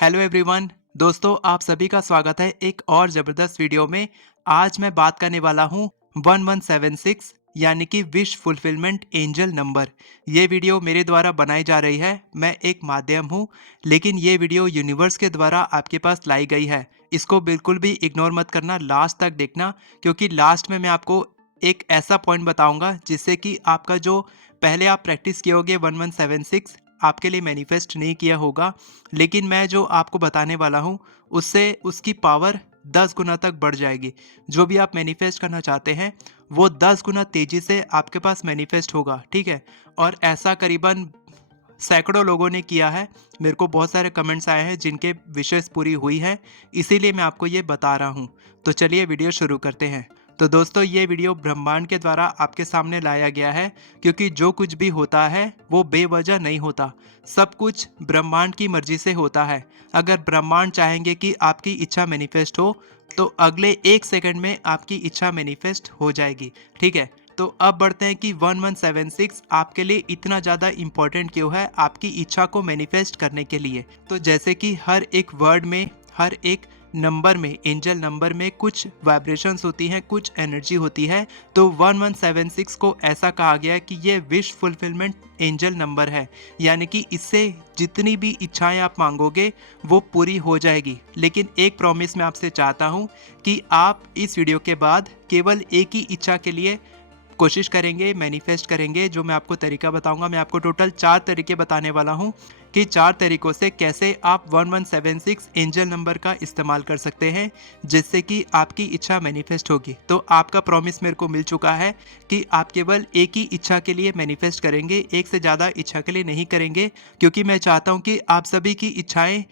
Hello everyone. दोस्तों, आप सभी का स्वागत है एक और ज़बरदस्त वीडियो में। आज मैं बात करने वाला हूँ 1176 यानी कि विश फुलफिलमेंट एंजल नंबर। ये वीडियो मेरे द्वारा बनाई जा रही है। मैं एक माध्यम हूँ, लेकिन ये वीडियो यूनिवर्स के द्वारा आपके पास लाई गई है। इसको बिल्कुल भी इग्नोर मत करना, लास्ट तक देखना, क्योंकि लास्ट में मैं आपको एक ऐसा पॉइंट बताऊंगा जिससे कि आपका जो पहले आप प्रैक्टिस किए होगे 1176 आपके लिए मैनिफेस्ट नहीं किया होगा, लेकिन मैं जो आपको बताने वाला हूँ उससे उसकी पावर 10 गुना तक बढ़ जाएगी। जो भी आप मैनिफेस्ट करना चाहते हैं वो 10 गुना तेजी से आपके पास मैनिफेस्ट होगा, ठीक है। और ऐसा करीबन सैकड़ों लोगों ने किया है। मेरे को बहुत सारे कमेंट्स आए हैं जिनके विशेष पूरी हुई है, इसीलिए मैं आपको ये बता रहा हूँ। तो चलिए वीडियो शुरू करते हैं। तो दोस्तों, ये वीडियो ब्रह्मांड के द्वारा आपके सामने लाया गया है, क्योंकि जो कुछ भी होता है वो बेवजह नहीं होता। सब कुछ ब्रह्मांड की मर्जी से होता है। अगर ब्रह्मांड चाहेंगे कि आपकी इच्छा मैनिफेस्ट हो, तो अगले 1 सेकंड में आपकी इच्छा मैनिफेस्ट हो जाएगी, ठीक है। तो अब बढ़ते हैं कि 1176 आपके लिए इतना ज़्यादा इम्पोर्टेंट क्यों है आपकी इच्छा को मैनिफेस्ट करने के लिए। तो जैसे कि हर एक वर्ड में, हर एक नंबर में, एंजल नंबर में कुछ वाइब्रेशंस होती हैं, कुछ एनर्जी होती है। तो 1176 को ऐसा कहा गया है कि ये विश फुलफिलमेंट एंजल नंबर है, यानी कि इससे जितनी भी इच्छाएं आप मांगोगे वो पूरी हो जाएगी। लेकिन एक प्रॉमिस मैं आपसे चाहता हूँ कि आप इस वीडियो के बाद केवल एक ही इच्छा के लिए कोशिश करेंगे, मैनिफेस्ट करेंगे। जो मैं आपको तरीका बताऊंगा, मैं आपको टोटल 4 तरीके बताने वाला हूं कि 4 तरीकों से कैसे आप 1176 एंजल नंबर का इस्तेमाल कर सकते हैं, जिससे कि आपकी इच्छा मैनिफेस्ट होगी। तो आपका प्रॉमिस मेरे को मिल चुका है कि आप केवल एक ही इच्छा के लिए मैनिफेस्ट करेंगे, एक से ज़्यादा इच्छा के लिए नहीं करेंगे, क्योंकि मैं चाहता हूं कि आप सभी की इच्छाएं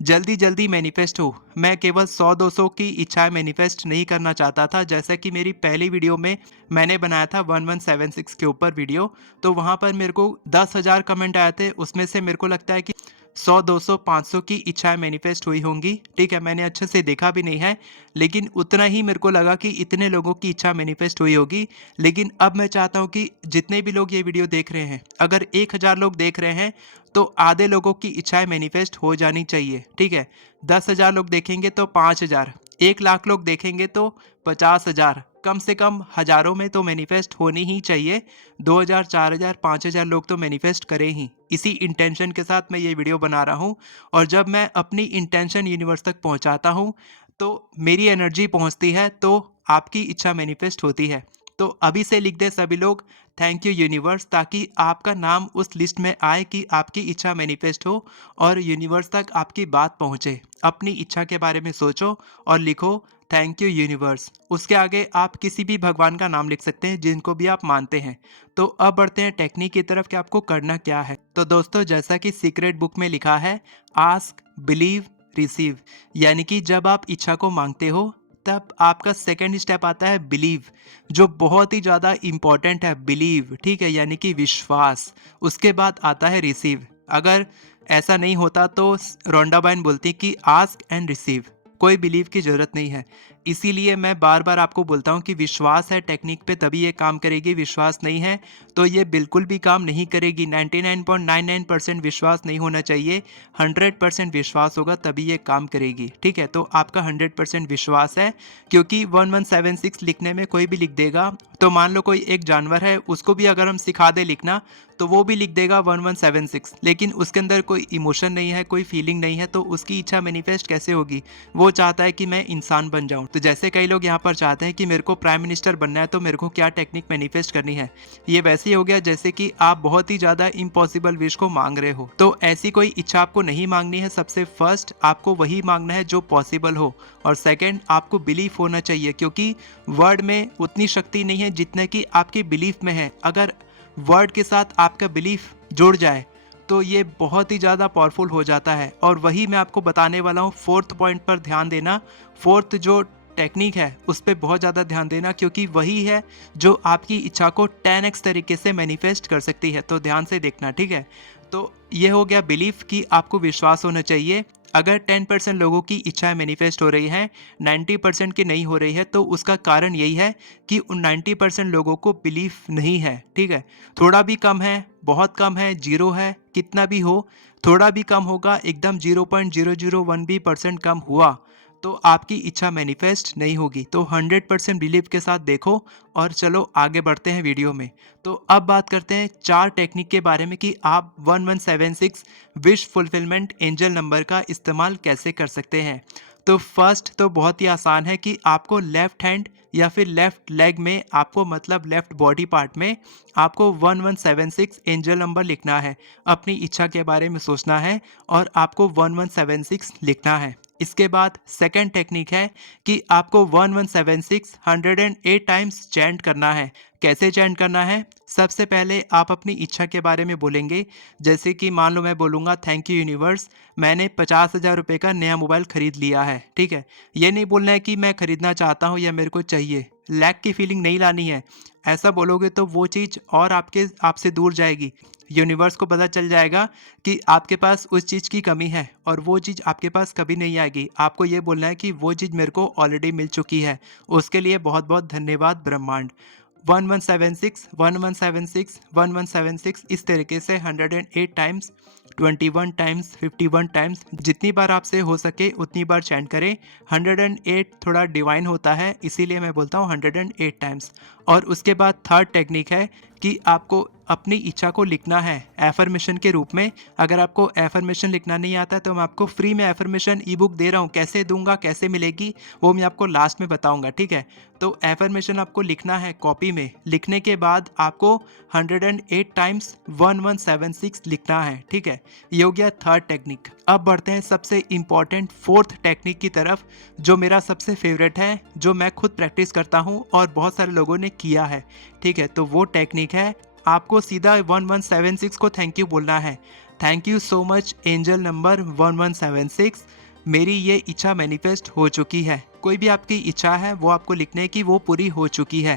जल्दी जल्दी मैनिफेस्ट हो। मैं केवल 100-200 की इच्छाएं मैनिफेस्ट नहीं करना चाहता था। जैसा कि मेरी पहली वीडियो में मैंने बनाया था 1176 के ऊपर वीडियो, तो वहाँ पर मेरे को 10,000 कमेंट आए थे। उसमें से मेरे को लगता है कि 100, 200, 500 की इच्छाएं मैनिफेस्ट हुई होंगी, ठीक है। मैंने अच्छे से देखा भी नहीं है, लेकिन उतना ही मेरे को लगा कि इतने लोगों की इच्छा मैनिफेस्ट हुई होगी। लेकिन अब मैं चाहता हूँ कि जितने भी लोग ये वीडियो देख रहे हैं, अगर 1000 लोग देख रहे हैं तो आधे लोगों की इच्छाएं मैनिफेस्ट हो जानी चाहिए, ठीक है। 10,000 लोग देखेंगे तो 5,000, 1 लाख लोग देखेंगे तो 50,000, कम से कम हजारों में तो मैनिफेस्ट होनी ही चाहिए। 2,000, 4,000, 5,000 लोग तो मैनिफेस्ट करें ही। इसी इंटेंशन के साथ मैं ये वीडियो बना रहा हूँ। और जब मैं अपनी इंटेंशन यूनिवर्स तक पहुँचाता हूँ तो मेरी एनर्जी पहुँचती है, तो आपकी इच्छा मैनिफेस्ट होती है। तो अभी से लिख दे सभी लोग, थैंक यू यूनिवर्स, ताकि आपका नाम उस लिस्ट में आए कि आपकी इच्छा मैनिफेस्ट हो और यूनिवर्स तक आपकी बात पहुंचे। अपनी इच्छा के बारे में सोचो और लिखो, थैंक यू यूनिवर्स। उसके आगे आप किसी भी भगवान का नाम लिख सकते हैं जिनको भी आप मानते हैं। तो अब बढ़ते हैं टेक्निक की तरफ कि आपको करना क्या है। तो दोस्तों, जैसा कि सीक्रेट बुक में लिखा है, आस्क, बिलीव, रिसीव, यानी कि जब आप इच्छा को मांगते हो तब आपका सेकंड स्टेप आता है बिलीव, जो बहुत ही ज़्यादा इंपॉर्टेंट है। बिलीव, ठीक है, यानी कि विश्वास। उसके बाद आता है रिसीव। अगर ऐसा नहीं होता तो रोंडा बाइन बोलती कि आस्क एंड रिसीव, कोई बिलीव की ज़रूरत नहीं है। इसीलिए मैं बार बार आपको बोलता हूँ कि विश्वास है टेक्निक पे तभी ये काम करेगी, विश्वास नहीं है तो ये बिल्कुल भी काम नहीं करेगी। 99.99% विश्वास नहीं होना चाहिए, 100% विश्वास होगा तभी ये काम करेगी, ठीक है। तो आपका 100% विश्वास है, क्योंकि 1176 लिखने में कोई भी लिख देगा। तो मान लो कोई एक जानवर है, उसको भी अगर हम सिखा दे लिखना तो वो भी लिख देगा 1176, लेकिन उसके अंदर कोई इमोशन नहीं है, कोई फीलिंग नहीं है, तो उसकी इच्छा मैनिफेस्ट कैसे होगी। वो चाहता है कि मैं इंसान बन जाऊं। तो जैसे कई लोग यहाँ पर चाहते हैं कि मेरे को प्राइम मिनिस्टर बनना है, तो मेरे को क्या टेक्निक मैनिफेस्ट करनी है। ये वैसे ही हो गया जैसे कि आप बहुत ही ज़्यादा इम्पॉसिबल विश को मांग रहे हो। तो ऐसी कोई इच्छा आपको नहीं मांगनी है। सबसे फर्स्ट आपको वही मांगना है जो पॉसिबल हो, और सेकंड आपको बिलीफ होना चाहिए, क्योंकि वर्ड में उतनी शक्ति नहीं है जितने की आपकी बिलीफ में है। अगर वर्ड के साथ आपका बिलीफ जुड़ जाए तो ये बहुत ही ज़्यादा पावरफुल हो जाता है। और वही मैं आपको बताने वाला हूँ। फोर्थ पॉइंट पर ध्यान देना, फोर्थ जो टेक्निक है उस पर बहुत ज़्यादा ध्यान देना, क्योंकि वही है जो आपकी इच्छा को 10x तरीके से मैनिफेस्ट कर सकती है। तो ध्यान से देखना, ठीक है। तो ये हो गया बिलीफ, कि आपको विश्वास होना चाहिए। अगर 10% लोगों की इच्छाएं मैनिफेस्ट हो रही हैं, 90% की नहीं हो रही है, तो उसका कारण यही है कि उन 90% लोगों को बिलीफ नहीं है। ठीक है, थोड़ा भी कम है, बहुत कम है, जीरो है, कितना भी हो, थोड़ा भी कम होगा, एकदम 0.001 भी परसेंट कम हुआ तो आपकी इच्छा मैनिफेस्ट नहीं होगी। तो 100% बिलीव के साथ देखो और चलो आगे बढ़ते हैं वीडियो में। तो अब बात करते हैं 4 टेक्निक के बारे में कि आप 1176 विश फुलफिलमेंट एंजल नंबर का इस्तेमाल कैसे कर सकते हैं। तो फर्स्ट तो बहुत ही आसान है कि आपको लेफ्ट हैंड या फिर लेफ्ट लेग में, आपको मतलब लेफ्ट बॉडी पार्ट में आपको 1176 एंजल नंबर लिखना है। अपनी इच्छा के बारे में सोचना है और आपको 1176 लिखना है। इसके बाद सेकंड टेक्निक है कि आपको 1176 108 टाइम्स चैंट करना है। कैसे चैंट करना है? सबसे पहले आप अपनी इच्छा के बारे में बोलेंगे। जैसे कि मान लो मैं बोलूँगा, थैंक यू यूनिवर्स, मैंने 50,000 रुपये का नया मोबाइल ख़रीद लिया है। ठीक है, ये नहीं बोलना है कि मैं ख़रीदना चाहता हूँ या मेरे को चाहिए, लैक की फीलिंग नहीं लानी है। ऐसा बोलोगे तो वो चीज़ और आपसे दूर जाएगी। यूनिवर्स को पता चल जाएगा कि आपके पास उस चीज़ की कमी है और वो चीज़ आपके पास कभी नहीं आएगी। आपको ये बोलना है कि वो चीज़ मेरे को ऑलरेडी मिल चुकी है। उसके लिए बहुत बहुत धन्यवाद ब्रह्मांड। 1176 1176 1176 इस तरीके से 108 टाइम्स, 21 टाइम्स, 51 टाइम्स, जितनी बार आपसे हो सके उतनी बार चैंट करें। 108 थोड़ा डिवाइन होता है, इसीलिए मैं बोलता हूँ 108 टाइम्स। और उसके बाद थर्ड टेक्निक है कि आपको अपनी इच्छा को लिखना है एफर्मेशन के रूप में। अगर आपको एफर्मेशन लिखना नहीं आता तो मैं आपको फ्री में एफर्मेशन ई बुक दे रहा हूँ। कैसे दूंगा, कैसे मिलेगी, वो मैं आपको लास्ट में बताऊंगा। ठीक है, तो एफर्मेशन आपको लिखना है कॉपी में। लिखने के बाद आपको 108 टाइम्स 1176 लिखना है। ठीक है, ये हो गया थर्ड टेक्निक। अब बढ़ते हैं सबसे इंपॉर्टेंट फोर्थ टेक्निक की तरफ, जो मेरा सबसे फेवरेट है, जो मैं खुद प्रैक्टिस करता हूँ और बहुत सारे लोगों ने किया है। ठीक है, तो वो टेक्निक है, आपको सीधा 1176 को थैंक यू बोलना है। Thank you so much angel number 1176, मेरी ये इच्छा मैनिफेस्ट हो चुकी है। कोई भी आपकी इच्छा है वो आपको लिखने की, वो पूरी हो चुकी है।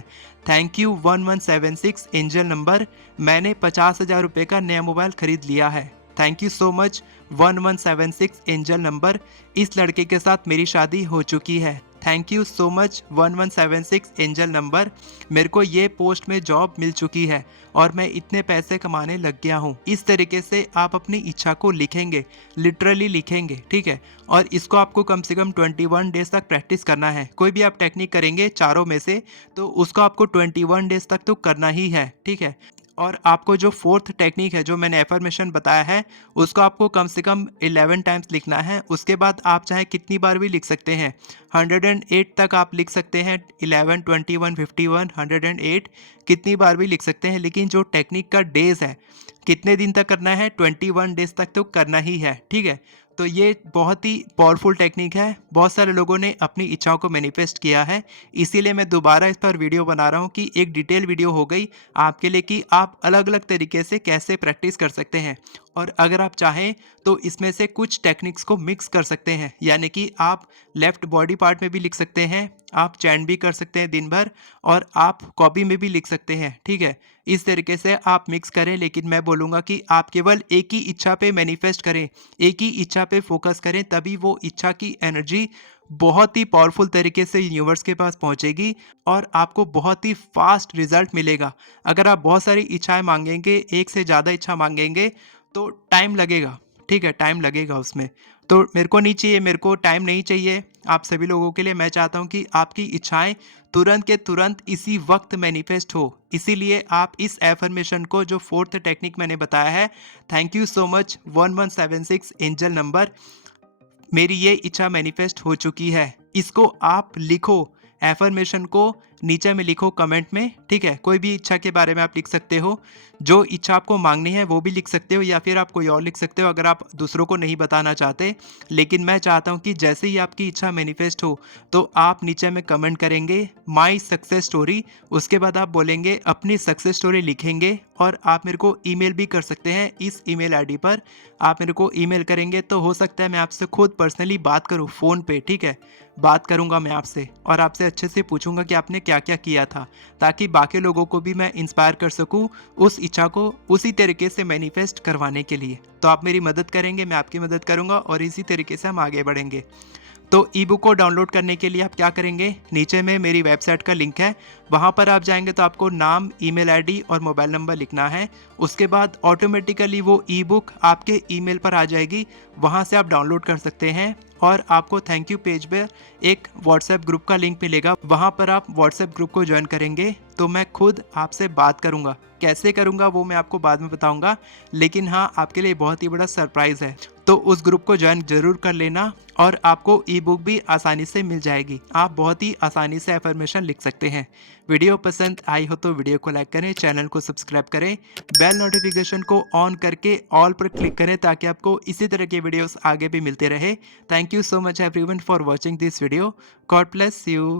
थैंक यू 1176 एंजल नंबर, मैंने 50,000 रुपये का नया मोबाइल खरीद लिया है। Thank you so much 1176 angel number, इस लड़के के साथ मेरी शादी हो चुकी है। Thank you so much 1176 angel number, मेरे को ये पोस्ट में जॉब मिल चुकी है और मैं इतने पैसे कमाने लग गया हूँ। इस तरीके से आप अपनी इच्छा को लिखेंगे, लिटरली लिखेंगे। ठीक है, और इसको आपको कम से कम 21 डेज तक प्रैक्टिस करना है। कोई भी आप टेक्निक करेंगे चारों में से तो उसको आपको 21 डेज तक तो करना ही है। ठीक है, और आपको जो फोर्थ टेक्निक है, जो मैंने एफर्मेशन बताया है, उसको आपको कम से कम 11 टाइम्स लिखना है। उसके बाद आप चाहे कितनी बार भी लिख सकते हैं, 108 तक आप लिख सकते हैं। 11, 21, 51, 108 कितनी बार भी लिख सकते हैं। लेकिन जो टेक्निक का डेज है, कितने दिन तक करना है, 21 डेज तक तो करना ही है। ठीक है, तो ये बहुत ही पावरफुल टेक्निक है। बहुत सारे लोगों ने अपनी इच्छाओं को मैनिफेस्ट किया है, इसीलिए मैं दोबारा इस पर वीडियो बना रहा हूँ कि एक डिटेल वीडियो हो गई आपके लिए कि आप अलग अलग तरीके से कैसे प्रैक्टिस कर सकते हैं। और अगर आप चाहें तो इसमें से कुछ टेक्निक्स को मिक्स कर सकते हैं, यानी कि आप लेफ्ट बॉडी पार्ट में भी लिख सकते हैं, आप चैंट भी कर सकते हैं दिन भर, और आप कॉपी में भी लिख सकते हैं। ठीक है, इस तरीके से आप मिक्स करें। लेकिन मैं बोलूँगा कि आप केवल एक ही इच्छा पे मैनिफेस्ट करें, एक ही इच्छा पे फोकस करें, तभी वो इच्छा की एनर्जी बहुत ही पावरफुल तरीके से यूनिवर्स के पास पहुंचेगी और आपको बहुत ही फास्ट रिजल्ट मिलेगा। अगर आप बहुत सारी इच्छाएं मांगेंगे, एक से ज़्यादा इच्छा मांगेंगे, तो टाइम लगेगा। ठीक है, टाइम लगेगा उसमें। तो मेरे को नहीं चाहिए, मेरे को टाइम नहीं चाहिए। आप सभी लोगों के लिए मैं चाहता हूं कि आपकी इच्छाएं तुरंत के तुरंत इसी वक्त मैनिफेस्ट हो। इसीलिए आप इस एफर्मेशन को, जो फोर्थ टेक्निक मैंने बताया है, thank you so much 1176 angel number, मेरी ये इच्छा मैनिफेस्ट हो चुकी है, इसको आप लिखो। एफर्मेशन को नीचे में लिखो कमेंट में। ठीक है, कोई भी इच्छा के बारे में आप लिख सकते हो, जो इच्छा आपको मांगनी है वो भी लिख सकते हो, या फिर आप कोई और लिख सकते हो अगर आप दूसरों को नहीं बताना चाहते। लेकिन मैं चाहता हूँ कि जैसे ही आपकी इच्छा मैनिफेस्ट हो तो आप नीचे में कमेंट करेंगे माई सक्सेस स्टोरी। उसके बाद आप बोलेंगे अपनी सक्सेस स्टोरी लिखेंगे, और आप मेरे को ईमेल भी कर सकते हैं। इस ईमेल आईडी पर आप मेरे को ईमेल करेंगे तो हो सकता है मैं आपसे खुद पर्सनली बात करूँ फ़ोन पे। ठीक है, बात करूँगा मैं आपसे और आपसे अच्छे से पूछूंगा कि आपने क्या क्या किया था, ताकि बाकी लोगों को भी मैं इंस्पायर कर सकूं उस इच्छा को उसी तरीके से मैनिफेस्ट करवाने के लिए। तो आप मेरी मदद करेंगे, मैं आपकी मदद करूंगा और इसी तरीके से हम आगे बढ़ेंगे। तो ई बुक को डाउनलोड करने के लिए आप क्या करेंगे, नीचे में मेरी वेबसाइट का लिंक है, वहाँ पर आप जाएंगे तो आपको नाम, ईमेल आईडी और मोबाइल नंबर लिखना है। उसके बाद ऑटोमेटिकली वो ई बुक आपके ईमेल पर आ जाएगी, वहाँ से आप डाउनलोड कर सकते हैं। और आपको थैंक यू पेज पर एक व्हाट्सएप ग्रुप का लिंक मिलेगा, वहाँ पर आप व्हाट्सएप ग्रुप को ज्वाइन करेंगे तो मैं खुद आपसे बात करूँगा। कैसे करूँगा वो मैं आपको बाद में बताऊँगा, लेकिन हाँ, आपके लिए बहुत ही बड़ा सरप्राइज़ है। तो उस ग्रुप को ज्वाइन जरूर कर लेना और आपको ई बुक भी आसानी से मिल जाएगी। आप बहुत ही आसानी से एफर्मेशन लिख सकते हैं। वीडियो पसंद आई हो तो वीडियो को लाइक करें, चैनल को सब्सक्राइब करें, बेल नोटिफिकेशन को ऑन करके ऑल पर क्लिक करें ताकि आपको इसी तरह के वीडियोस आगे भी मिलते रहे। Thank you so much everyone for watching this video. God bless you.